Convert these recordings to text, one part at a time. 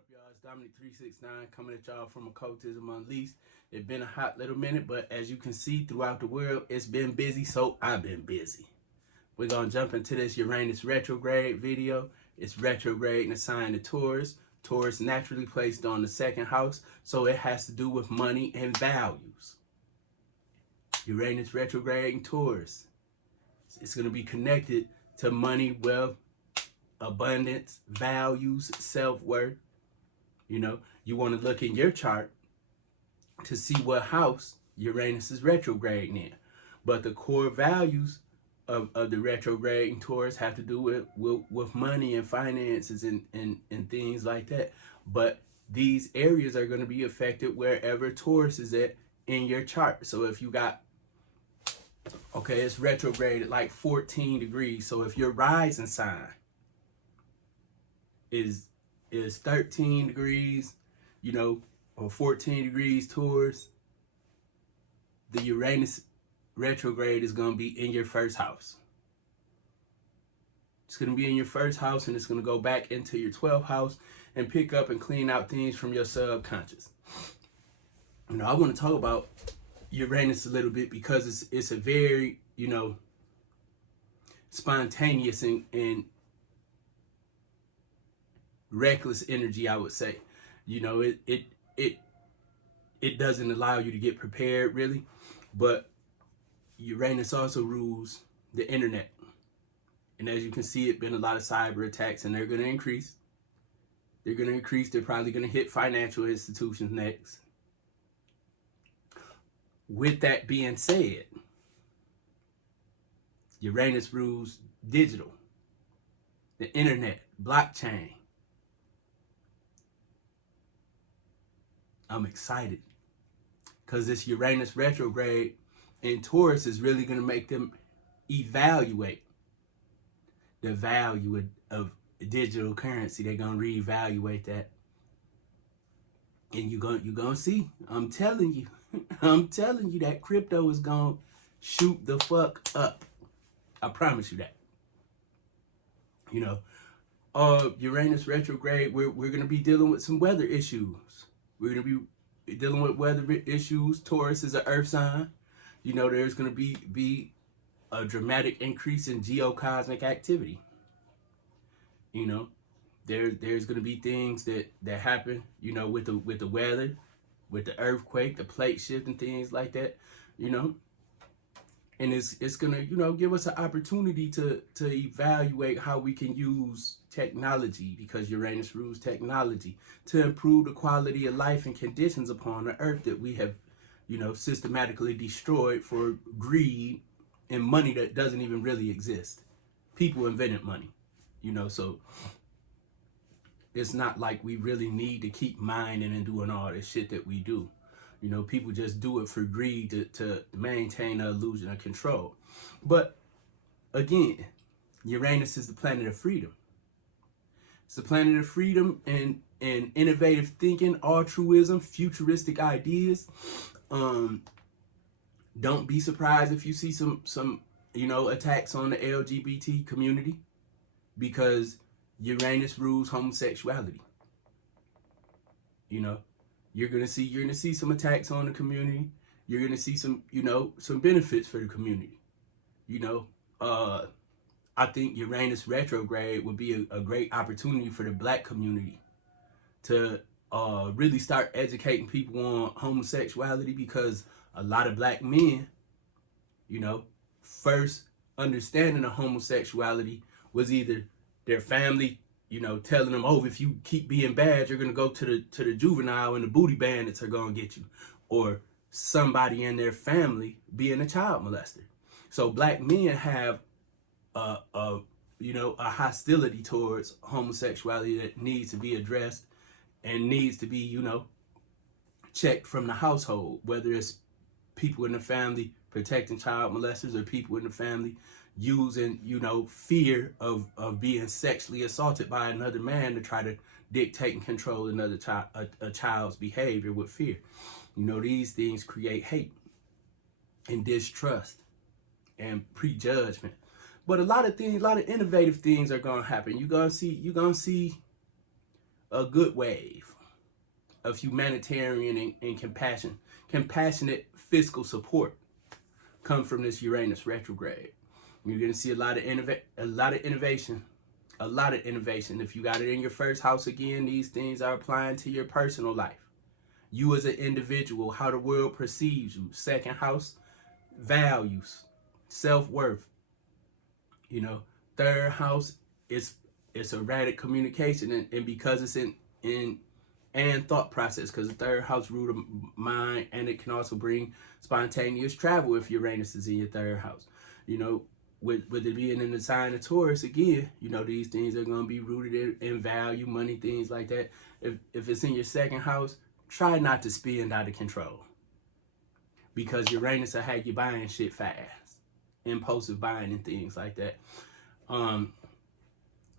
up, y'all? It's Dominic 369 coming at y'all from Occultism Unleashed. It's been a hot little minute, but as you can see throughout the world, it's been busy, so I've been busy. We're going to jump into this Uranus retrograde video. It's retrograde in the sign of Taurus. Taurus naturally placed on the second house, so it has to do with money and values. Uranus retrograde in Taurus. It's going to be connected to money, wealth, abundance, values, self-worth. You know, you want to look in your chart to see what house Uranus is retrograde in. But the core values of the retrograde in Taurus have to do with money and finances and things like that. But these areas are going to be affected wherever Taurus is at in your chart. So if you got, okay, it's retrograde at like 14 degrees. So if your rising sign is 13 degrees, you know, or 14 degrees Taurus, the Uranus retrograde is going to be in your first house. It's going to be in your first house, and it's going to go back into your 12th house and pick up and clean out things from your subconscious. You know, I want to talk about Uranus a little bit because it's a very, you know, spontaneous and reckless energy, I would say. You know, it doesn't allow you to get prepared really, but Uranus also rules the internet. And as you can see, it's been a lot of cyber attacks, and they're going to increase. They're going to increase. They're probably going to hit financial institutions next. With that being said, Uranus rules digital, the internet, blockchain. I'm excited because this Uranus retrograde in Taurus is really going to make them evaluate the value of digital currency. They're going to reevaluate that. And you're going to see, I'm telling you, I'm telling you that crypto is going to shoot the fuck up. I promise you that. You know, Uranus retrograde, we're going to be dealing with some weather issues. We're going to be dealing with weather issues. Taurus is an earth sign. You know, there's going to be a dramatic increase in geocosmic activity. You know, there's going to be things that happen, you know, with the weather, with the earthquake, the plate shift and things like that, you know. And it's going to, you know, give us an opportunity to evaluate how we can use technology, because Uranus rules technology, to improve the quality of life and conditions upon the earth that we have, you know, systematically destroyed for greed and money that doesn't even really exist. People invented money, you know, so it's not like we really need to keep mining and doing all this shit that we do. You know, people just do it for greed to maintain an illusion of control. But again, Uranus is the planet of freedom. It's the planet of freedom and innovative thinking, altruism, futuristic ideas. Don't be surprised if you see some you know, attacks on the LGBT community, because Uranus rules homosexuality. You know, you're gonna see some attacks on the community. You're gonna see some, you know, some benefits for the community. You know, I think Uranus retrograde would be a great opportunity for the black community to really start educating people on homosexuality, because a lot of black men, you know, first understanding of homosexuality was either their family, you know, telling them, oh, if you keep being bad, you're going to go to the juvenile and the booty bandits are going to get you. Or somebody in their family being a child molester. So black men have you know, a hostility towards homosexuality that needs to be addressed and needs to be, you know, checked from the household, whether it's people in the family protecting child molesters or people in the family using, you know, fear of being sexually assaulted by another man to try to dictate and control another child, a child's behavior with fear. You know, these things create hate and distrust and prejudgment. But a lot of things, a lot of innovative things are gonna happen. You're gonna see a good wave of humanitarian and compassionate fiscal support come from this Uranus retrograde. You're going to see a lot of innovation. If you got it in your first house again, these things are applying to your personal life. You as an individual, how the world perceives you. Second house, values, self-worth. Third house is erratic communication, and because it's in and thought process, because the third house root of mind, and it can also bring spontaneous travel if Uranus is in your third house. With it being in the sign of Taurus again, these things are going to be rooted in value, money, things like that. If it's in your second house, try not to spend out of control, because Uranus will have you buying shit fast, impulsive buying and things like that.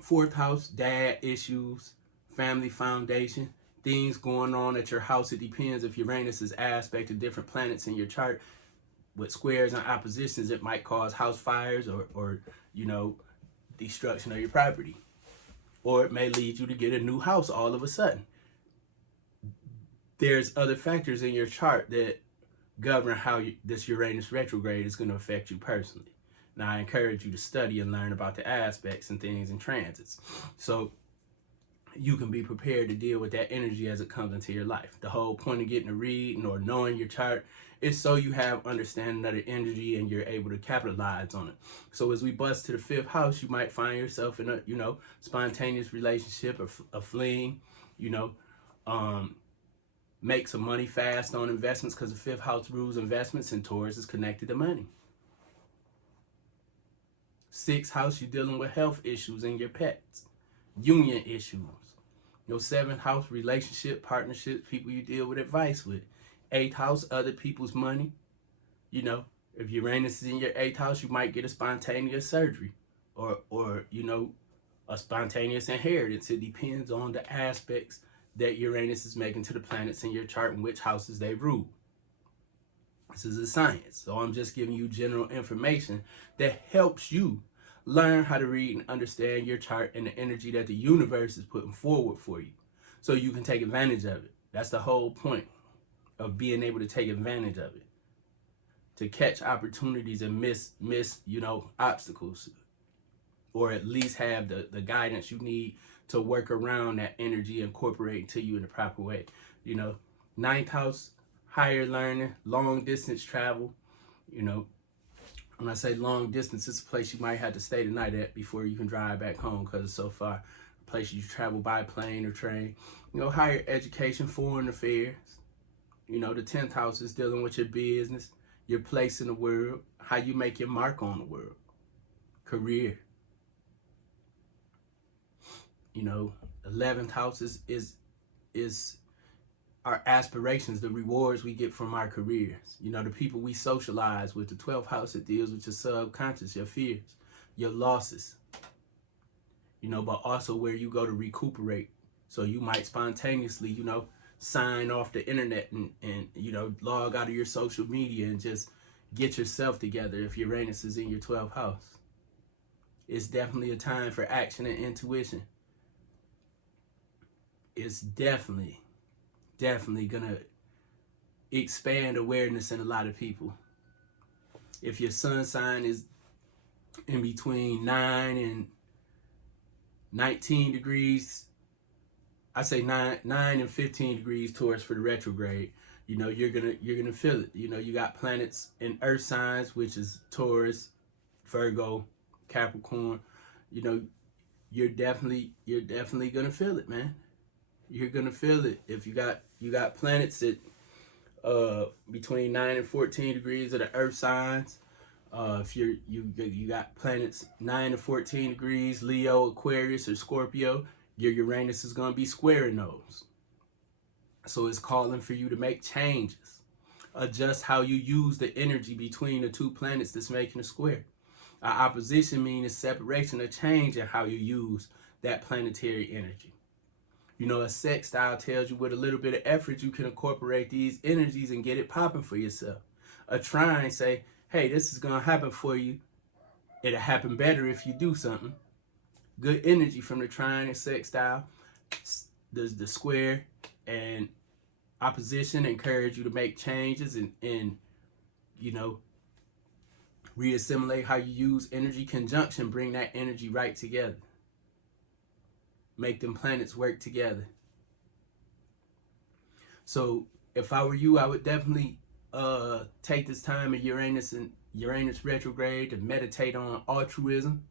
Fourth house, dad issues, family foundation, things going on at your house. It depends if Uranus is aspect of different planets in your chart. With squares and oppositions, it might cause house fires or destruction of your property. Or it may lead you to get a new house all of a sudden. There's other factors in your chart that govern how this Uranus retrograde is going to affect you personally. Now, I encourage you to study and learn about the aspects and things and transits, so you can be prepared to deal with that energy as it comes into your life. The whole point of getting a reading or knowing your chart is so you have understanding of the energy and you're able to capitalize on it. So as we bust to the fifth house, you might find yourself in a spontaneous relationship, a fling, make some money fast on investments, because the fifth house rules investments, and Taurus is connected to money. Sixth house, you're dealing with health issues and your pets, union issues. Your seventh house, relationship, partnerships, people you deal with advice with. Eighth house, other people's money. If Uranus is in your eighth house, you might get a spontaneous surgery or a spontaneous inheritance. It depends on the aspects that Uranus is making to the planets in your chart and which houses they rule. This is a science, so I'm just giving you general information that helps you learn how to read and understand your chart and the energy that the universe is putting forward for you, so you can take advantage of it. That's the whole point of being able to take advantage of it, to catch opportunities and miss obstacles, or at least have the guidance you need to work around that energy, incorporate into you in the proper way. Ninth house, higher learning, long distance travel. When I say long distance, it's a place you might have to stay the night at before you can drive back home because it's so far. Places you travel by plane or train. Higher education, foreign affairs. The 10th house is dealing with your business, your place in the world, how you make your mark on the world, career. 11th house is our aspirations, the rewards we get from our careers. The people we socialize with. The 12th house, it deals with your subconscious, your fears, your losses. But also where you go to recuperate. So you might spontaneously, sign off the internet and log out of your social media and just get yourself together if Uranus is in your 12th house. It's definitely a time for action and intuition. It's definitely gonna expand awareness in a lot of people. If your sun sign is in between 9 and 19 degrees, I say 9 and 15 degrees Taurus for the retrograde, you're gonna feel it. You got planets in earth signs, which is Taurus, Virgo, Capricorn. You're definitely gonna feel it, man. You're gonna feel it. If you got planets at between 9 and 14 degrees of the earth signs. If you got planets 9 to 14 degrees, Leo, Aquarius, or Scorpio, your Uranus is gonna be squaring those. So it's calling for you to make changes, adjust how you use the energy between the two planets that's making a square. Opposition means separation, a change in how you use that planetary energy. A sextile tells you with a little bit of effort you can incorporate these energies and get it popping for yourself. A trine say, hey, this is gonna happen for you. It'll happen better if you do something. Good energy from the trine and sextile. the square and opposition encourage you to make changes and you know, reassimilate how you use energy. Conjunction bring that energy right together. Make them planets work together. So if I were you, I would definitely take this time in Uranus retrograde to meditate on altruism,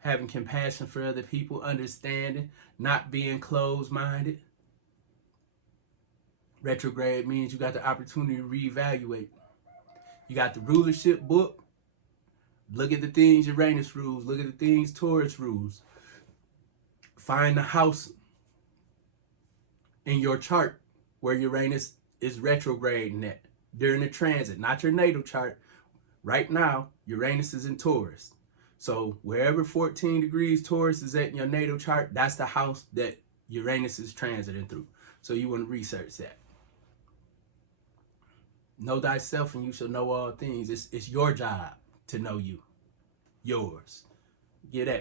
having compassion for other people, understanding, not being closed-minded. Retrograde means you got the opportunity to reevaluate. You got the rulership book. Look at the things Uranus rules. Look at the things Taurus rules. Find the house in your chart where Uranus is retrograding at during the transit, not your natal chart. Right now, Uranus is in Taurus. So wherever 14 degrees Taurus is at in your natal chart, that's the house that Uranus is transiting through. So you want to research that. Know thyself and you shall know all things. It's your job to know you. Yours. Get at me.